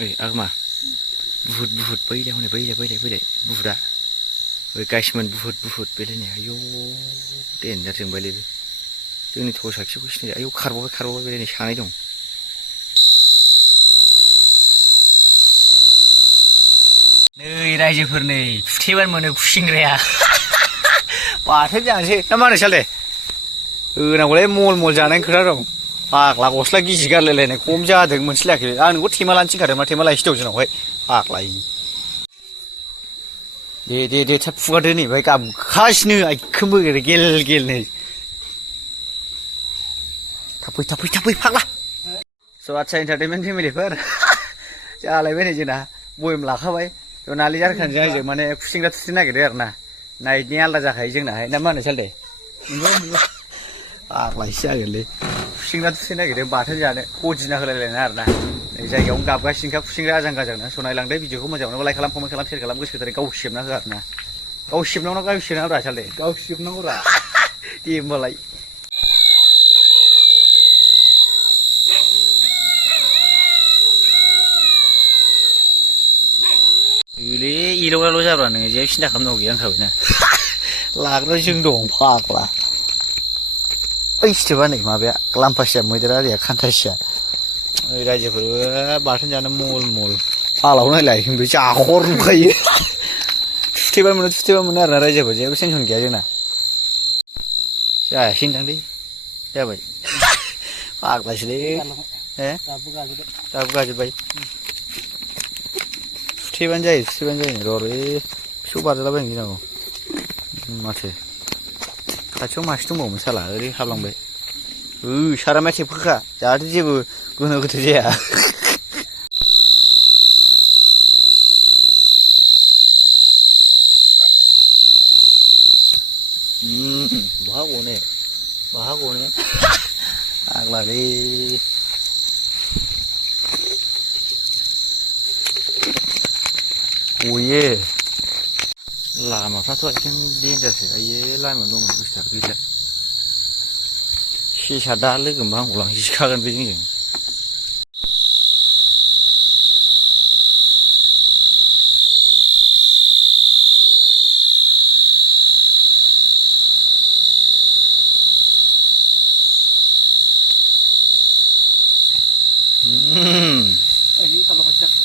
ओइ आगमा बुहुद बैलाय हनै बैलाय बुहुदा ओइ गाइसमोन बुहुद बेलायनो आयौ देनजार जोंबायलै बे जोंनि थसाखिखौ सिनाय आयौ खारबावबाय बेलायनो सानै दं नै रायजोफोर नै फुथेबानो मोनो खुसिंग्राया बाथोन जानोसै ना मा होनो सालथे होनांगौलै मल जानायनि खोथा दं फाग्ला गस्ला गिजि गारलायलायनाय खम जादों मोनथिलायाखै आं नोंखौ थेमा लानो थिनखादोंमोन थेमा लायसै दं जोंनावहाय फाग्ला दे थाब फुगारदो नै बाहाय गाबगासिनो आइखोम बोगोरो गेल नै थाब फै फाग्ला स' आदसा एन्टारटेनमेन्ट फेमिलिफोर जालायबाय नै जोंना बयम लाखाबाय थ' नालि जारखानजों आंजों माने खुसिंग्रा थुथेनो नागिरदों आरो ना नाइटनि आलदा जाखायो जोंनाहाय ना मा होनो सालथे फाग्लासो जागोनलै खुसिंग्रा थुथेनो नागिरदों बाथोन जानो खदिना होलायलायना आरो ना नै जायगायावनो गाबगासिनोखा खुसिंग्रा आजां स' नायलांदो भिडिअखौ मोजां मोनोबा लाइक खालाम कमेन्ट खालाम शेयार खालाम गोसो गोथारै गाव सेबना हो आरो ना गाव सेबनांगौ ना गाव सेबनाङा सालथे गाव सेबनांगौरा दे होमबालाय गैलै एदावग्राल' जाब्रा नोङो जेबो सिन्था खालामनांगौ गैया होनखाबायना लाग्रा जों दं फाग्ला ओइ सिथोबा नै माबाया लाम्फासिया मैदेरा ओरैया खान्थासिया ओइ रायजोफोरबो बाथोन जानो मल फालाव नायलाय बे जाखर नुखायो थुथेबा मोनो आरोना रायजोफोर जेबो टेनसन गैया जोंना जायासै नोंथांलै जाबाय फाग्लासोलै दाबो गाजोब्बाय थुथेबानो जायो र' फिसौ बारजालाबायनो गिनांगौ माथो खाथियाव मासे दंबावोमोन साला ओरै हाबलांबाय सारामाया थेबखोखा जाहाथे जेबो गोनो गोथो जाया बहा गनो फाग्लालै गयो लामाफ्राथ' एकदम देन्जारसो आयै लामायाव दंमोन बुस्थुआ गैला सेसा दा लोगो मोनबा आंखौ लांसिखागोन बे जोंजों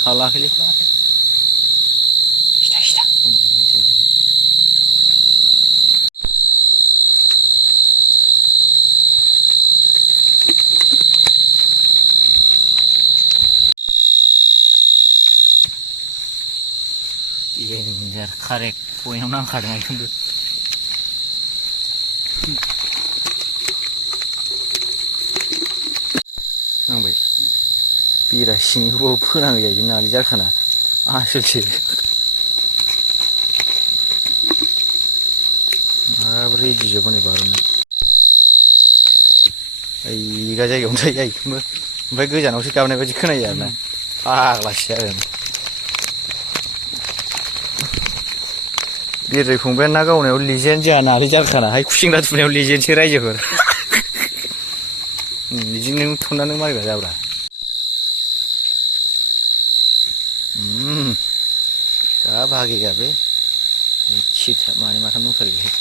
हालाखैलै सिदा देन्जार कारेक्ट पइन्टआव नांखादों आइखोमबो नांबाय बेरा सिंखौबाबो फोनांगौ जाहैदों नालि जारखाना आसोलसो माबोरै रेडि जोब हनै बार'नो ओइगा जायगायावनो थायो आइखोमबो ओमफ्राय गोजानावसो गाबनाय बायदि खोनायो आरोना फाग्लासो जागोन बिरदै फंबाया ना गावनायाव लिजेन जोंहा नालि जारखानाहाय खुसिंग्रा थुनायाव लिजेनसो रायजोफोर बिदि नों थननानै मारिबा जाब्रा दा बाहागि गाबे सिथा मानै माथाम दंथारो बेहाय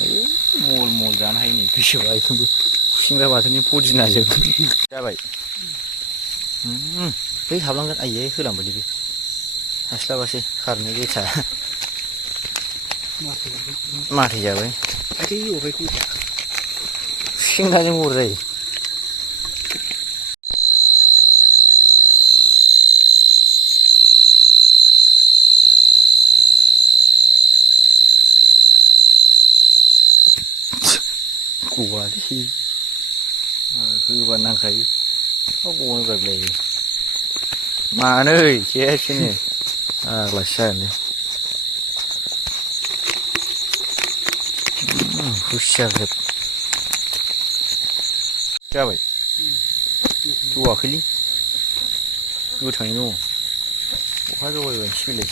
मल जानो हायो नै गोसोबा बेखौबो खुसिंग्रा बाथोननि पदिनाजों जाबाय बै हाबलांगोन आइयै होलांबायलै बे हास्लाबासै खारनो बेथा माथो जाबाय खुसिंग्राजों अर जायो गवालै होबा नांखायो गनो गारलायो मानै खेबसेनो आग्लासो जागोन हुसियारजोब जाबाय जवाखैलै गोथाङैनो दङ अखा जगायबायसैलै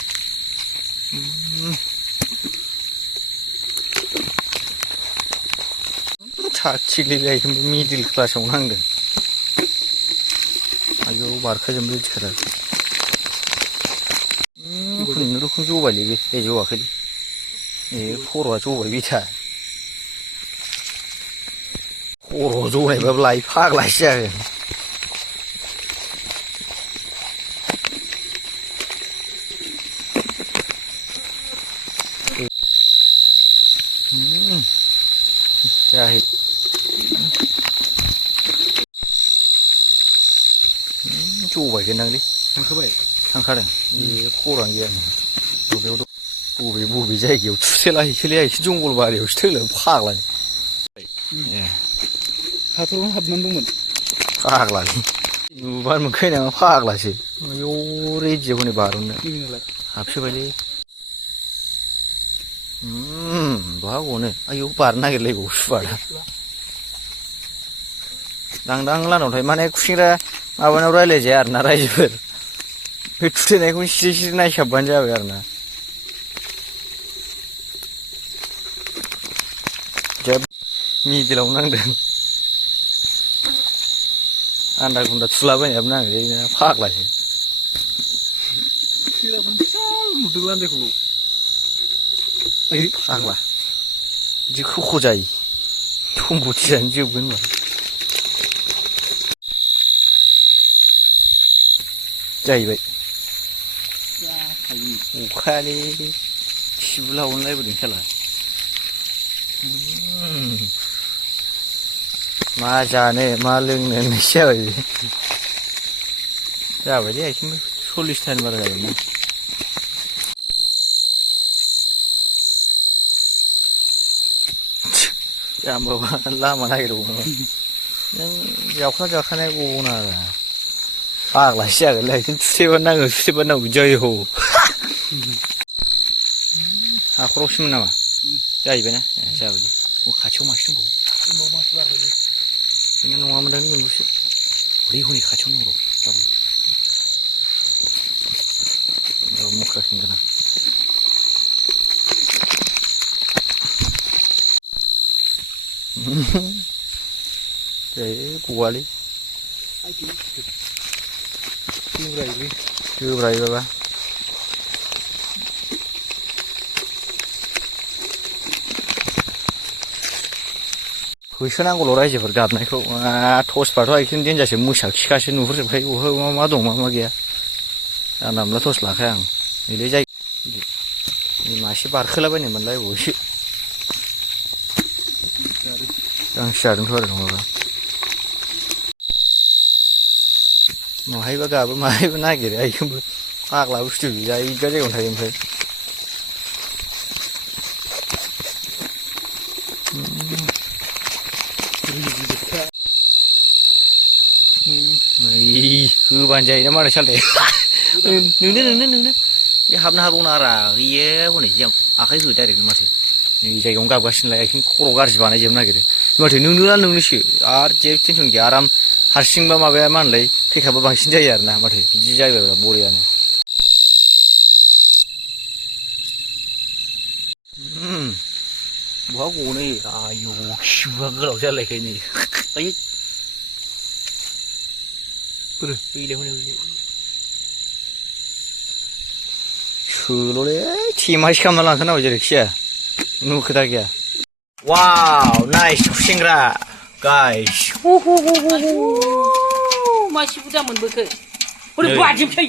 थिगलै मिडिल क्लासाव नांदों आयौ बारखाजोंबो बिदिखादा खुनुरुखुम जबायलै बे जवाखैलै ए खर'आ जबाय बेथा खर' जनायबाबो लाय फाग्लासो जागोन जाहै जबायगोनदांलै थांखादों ए खर'आनो गैया बबेयाव दं बबे जायगायाव थुसोला हैखोलै एसे जंगल बारियावसो थोलो फाग्ला ए हाथरआवनो हाबनानै दंमोन फाग्लालै नुबानो मोनखायो नामा फाग्लासो आयौ रेडियाव हनै बारननो हाबसोबायलै बहा गनो आयौ बारनो नागिरलायबावो सुवादा लांदां लानावथाय माने खुसेंग्रा माबानाव रायलायजाया आरोना रायजोफोर बे थुथेनायखौ सिरि सिरि नायसाबबानो जाबाय आरोना मिडिलाव नांदों आन्दा गुन्दा थुलाबायनायाबो नाङो फाग्लासो नुदों लान्जायखौल' फाग्ला बिदि खख' जायो सम्पथि जानो जोबगोन होनबा जाहैबाय अखायानो खिबुला हरलायबोदों साला मा जानो मा लोंनो होननायसो जाबाय बे जाबायलै आइथिंबो 40थानि बारा जाबायना जाम्बाबा लामा नागिरबावो नों जावखा जाखानाय गबावना आरो फाग्लासो जागोनलै आइथिं थुथेबा नाङो थुथेबा नाङो बिदि जायो हाखरावसोमोन नामा जाहैबायना जाबायलै खाथियाव मासे दंबावो बेना नङामोनदां मोनबोसो हरै हनै खाथियावनो दं र' मुख्रा खेंगोन आं गवालै गोब्राय बाबा होसोनांगौल' रायजोफोर गाबनायखौ टर्चबाथ' आइथिं देनजारसो मोसा खिखासो नुहुरजोबखायो बहा मा दं मा गैया जानला मोनला टर्च लाखाया आं नैलै जाय मासे बारखोलाबायनो मोनलायबावोसो गांसो जादोंथ' आरो नङाबा माहायबा गाबो माहायबा नागिरो आइखौबो फाग्ला बुस्थु जायो बिदिया जायगायावनो थायो ओमफ्राय होबानो जायोना मालाय सालथे नोंनो बे हाबनो हाबावनो आरा हैयो हनै आखाइ हो डाइरेक्टनो माथो नै जायगायावनो गाबगासिनोलाय आइथिं खर' गाज्रि बानायजोबनो नागिरो माथो नोंनोसो आरो जेबो टेनसन गैया आराम हारसिंबा माबाया मा होनलाय थैखाबा बांसिन जायो आरोना माथो बिदि जायोब्ला बरियानो बहा गनो आयौ खिबुआ गोलाव जालायखायो नै आयै सोल'लै थेमासो खालामना लांखानांगौ जेरैखि जाया नु खोथा गैया वाव नाइस खुसेंग्रा गाइस मासे बुरजा मोनबोखो हरै बाजिबसै